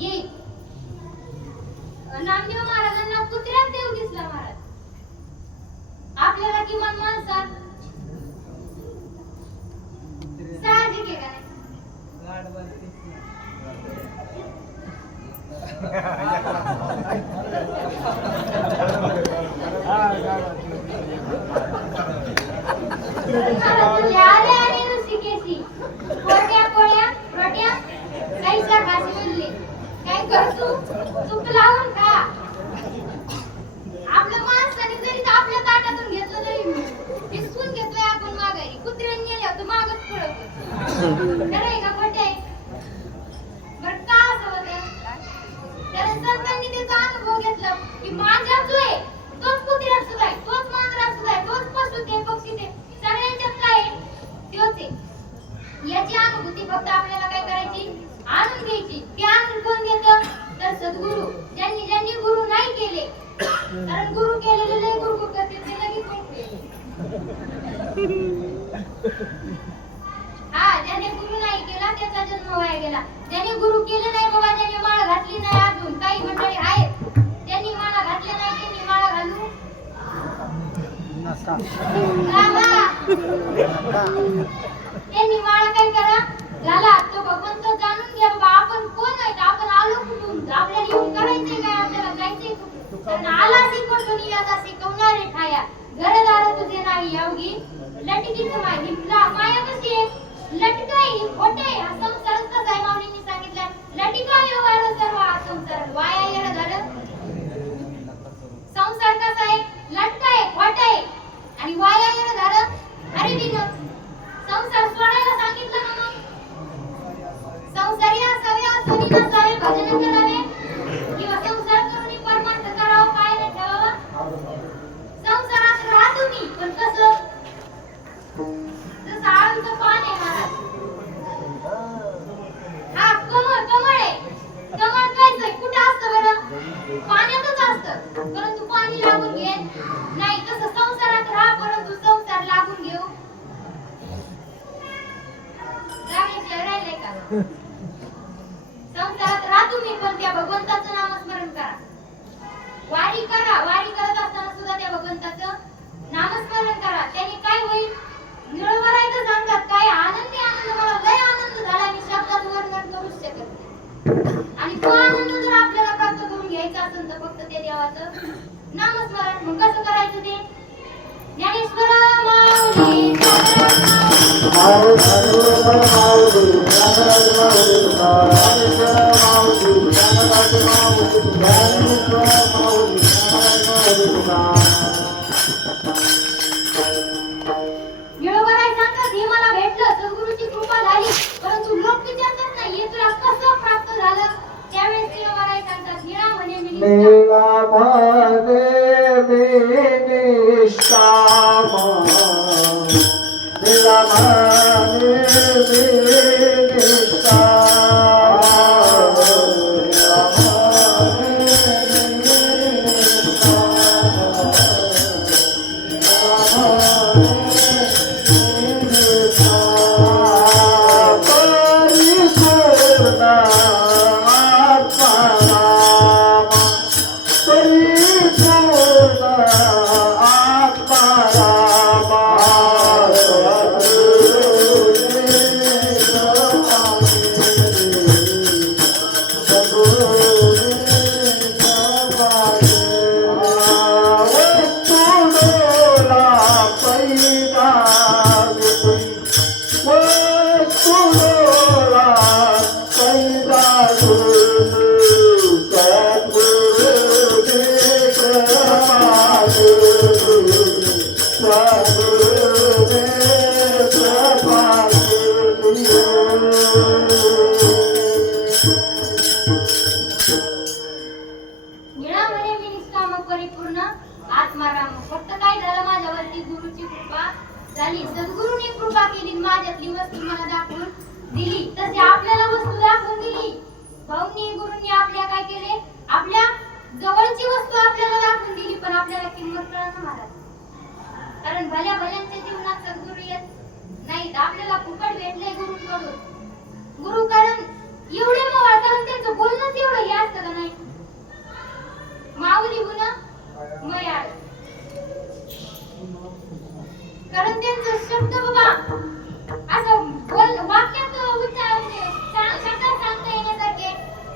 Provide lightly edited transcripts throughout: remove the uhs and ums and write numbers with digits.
ये नामदेव महाराजांना कुत्र्यात देव दिसला महाराज. आपल्याला किमान माणसात साहजिक आहे का नाही? आणि ऋषिकेशी कोट्या कोळ्या रोट्या कैसा खाशी म्हणले काय करतो तूप लावून खा. आपल्या माणसाने जरी आपल्या ताटातून घेतलं तरी हिसकून घेतोय आपण माघारी. कुत्र्याने गेल्या तर मागच पळत खरं आहे का खोटे आहे? बरं का असं होतं? त्याला संतांनी त्याचा अनुभव घेतला की माझ्या जो आहे तोच कुत्र्या सुद्धा आहे, तोच मांजरा सुद्धा आहे, तोच पशु ते पक्षी ते सगळ्यांच्यात काय आहे त्योच आहे. याची अनुभूती फक्त आपल्याला काय करायची आणून घ्यायची. ती आणून कोण देतं तर सद्गुरू. ज्यांनी ज्यांनी गुरु नाही केले, कारण गुरु केलेले लय गुरु करते ते लगेच मोकळे. हा ज्याने गुरु नाही केला त्याचा जन्म वाया गेला. ज्याने गुरु केले नाही बाबा, ज्याने माळ घातली नाही, अजून काही मंडळी आहेत त्यांनी माळा घातल्या नाही, त्यांनी माळा घालू त्यांनी माळा काय करा झाला तो भगवंत जाणून घ्या बाबा आपण कोण आहेत, आपण आलो कुठून, आपल्याला येऊन करायचंय काय, आपल्याला जायचंय कुठून. कारण आला शिकवतो नियाचा शिकवणारे ठाया घरदार तुझे नाही अवघी लटकीच माहिती. माया कशी आहे लटकाई खोटे हा संसारच कसा आहे माऊलींनी सांगितलं लटकाई व्यवहार सर्व हा संसार वाया येणं झालं. संसार कसा आहे लटकाय खोटे आणि वाया येणं झालं. अरे बिन संसार सोडायला सांगितलं ना मग संसारी असावे असनी नसावे भजन करावे किंवा संसार करून परमार्थ करावं काय नाही ठेवावं. संसारात राहा तुम्ही पण कसं जसं आळूचं पान आहे महाराज. हा कमळ कमळ आहे. कमळ कायच आहे कुठं असतं बरं पाण्यातच असतं परंतु पाणी लागून घे नाही. तसं संसारात राहा परंतु संसार लागून घेऊ राहिलंय का? संसारात राहा तुम्ही पण त्या भगवंताचं नामस्मरण करा. वारी करा. वारी करत असताना सुद्धा त्या भगवंताचं नामस्मरण करा. त्याने काय होईल निळवरायचं सांगतात काय आनंदी आनंद. मला लय आनंद झाला मी शब्दात वर्णन करूच शकत नाही. आणि तो आनंद जर आपल्याला प्राप्त करून घ्यायचा असेल तर फक्त ते देवाचं नामस्मरण. मग कसं करायचं ते ज्ञानेश्वर माऊली निळवराय सांगतात हे मला भेटलं सद्गुरूची कृपा झाली परंतु लोक विचारतात नाही हे तुला कसं प्राप्त झालं. त्यावेळेस निळवराय सांगतात निळा म्हणे मी झाली. सद्गुरूने कृपा केली माझ्यातली वस्तू मला दाखवून दिली. तसे आपल्याला वस्तू दाखवून दिली. भाऊंनी गुरूंनी आपल्या काय केले आपल्या जवळची वस्तू आपल्याला दाखवून दिली पण आपल्याला किंमत कळत महाराज. कारण भल्या भल्यांच्या जीवनात सद्गुरू येत नाहीत. आपल्याला फुकट भेटले गुरूंकडून. गुरु कारण एवढे मोवाळ कारण त्यांचं बोलणंच एवढं हे असतं का नाही. माऊली गुण मयाळ, कारण त्यांचं शब्द बाबा असं बोल वाक्यात उच्चार शब्दात सांगता येण्यासारखे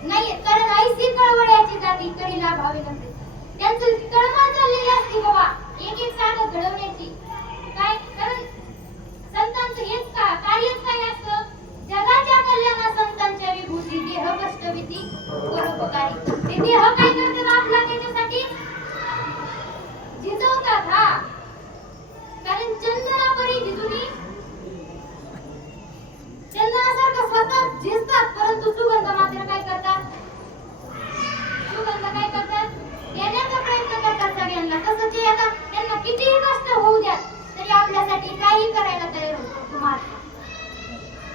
नाही, कारण ऐसी कळवळ्याची जाती कडीला भावे नसते. त्यांचं कळमळ चाललेली असते बाबा एक एक साधं घडवण्याची. काय कारण संतांचं हेच कार्यच काय असतं, जगाच्या कल्याणा संतांच्या विभूती देह कष्टविधी परोपकारी. ते देह काय करतात आपला त्याच्यासाठी झिजवतात. हा कारण चंदनापरी झिजुनी चंदनासारखं स्वतः झिजतात, परंतु सुगंध मात्र काय करतात, सुगंध काय करतात देण्याचा प्रयत्न करतात सगळ्यांना. तसं ते आता त्यांना कितीही कष्ट होऊ द्या तरी आपल्यासाठी काही करायला तयार होतो. तुम्हाला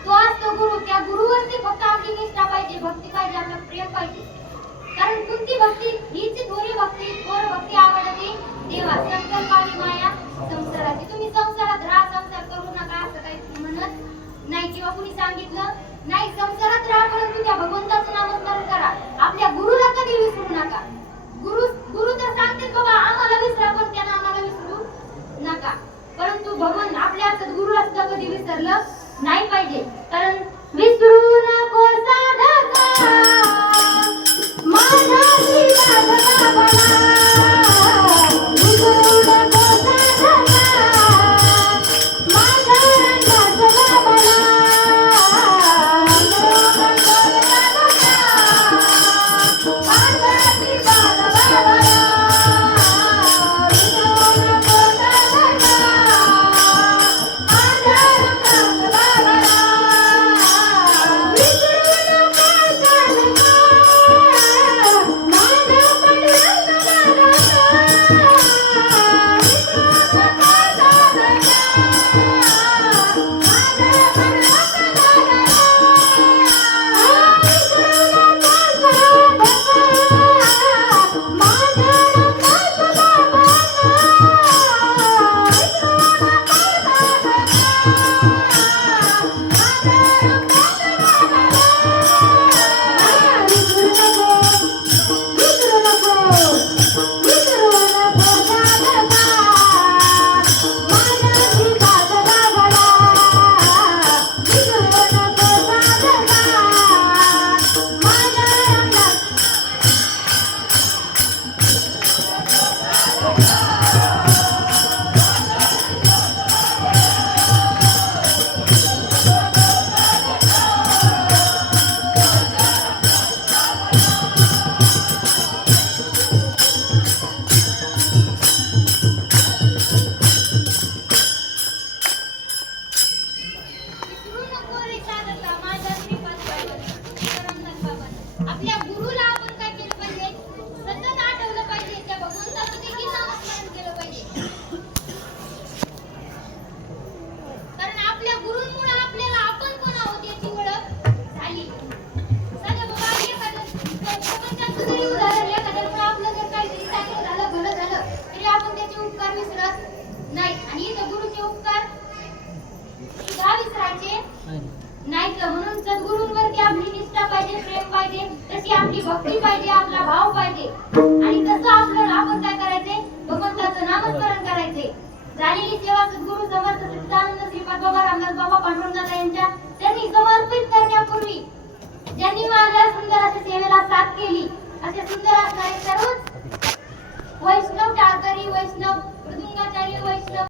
तो असतो गुरु. त्या गुरुवरती फक्त आपली निष्ठा पाहिजे, भक्ती पाहिजे, आपलं प्रेम पाहिजे. कारण कोणती भक्ती हीच थोरी भक्ती, थोर भक्ती आवडते देवा. संकल्पावी माया संसाराची. तुम्ही संसारात राहा, संसार करू नका असं काही म्हणत नाही किंवा कुणी सांगितलं नाही. संसारात राहा, परंतु त्या भगवंताचं नामस्मरण करा. आपल्या गुरुला कधी विसरू नका. गुरु तर सांगतील बाबा आम्हाला विसरा, पण त्यांना आम्हाला विसरू नका. परंतु भगवान आपल्या सद्गुरूला सुद्धा कधी विसरलं नाही पाहिजे. कारण विसरू नको साधका माझा साधका बना. विसरू नको साधका माझा साधका बना. आपल्या गुरुला आपण काय केलं पाहिजे, सतत आठवलं पाहिजे, त्या भगवंताचं देखील नामस्मरण केलं पाहिजे. कारण आपल्या गुरूंमुळे आपल्याला आपण कोण आहोत याची ओळख झाली. साध्या बाबा एखादं प्रपंचाचं जरी उदाहरण, एखाद्यामुळे आपलं जर काहीतरी चांगलं झालं, भलं झालं, तरी आपण त्याचे उपकार विसरत नाही. आणि इथं गुरुचे उपकार सुद्धा विसरायचे नाही. म्हणून सद्गुरूंवरती आपली निष्ठा पाहिजे, प्रेम पाहिजे, तशी आपली भक्ती पाहिजे, आपला भाव पाहिजे. आणि तसं आपण काय करायचे, भगवंताचं नामस्मरण करायचे. झालेली सेवा सद्गुरू समर्थ सिद्धानंद श्रीपाद बाबा रामदास बाबा पांडुरंगदादा यांच्या त्यांनी समर्पित करण्यापूर्वी ज्यांनी माझ्या सुंदर अशा सेवेला साथ केली, असे सुंदर असणारे सर्वच वैष्णव टाळकरी, वैष्णव मृदुंगाचार्य,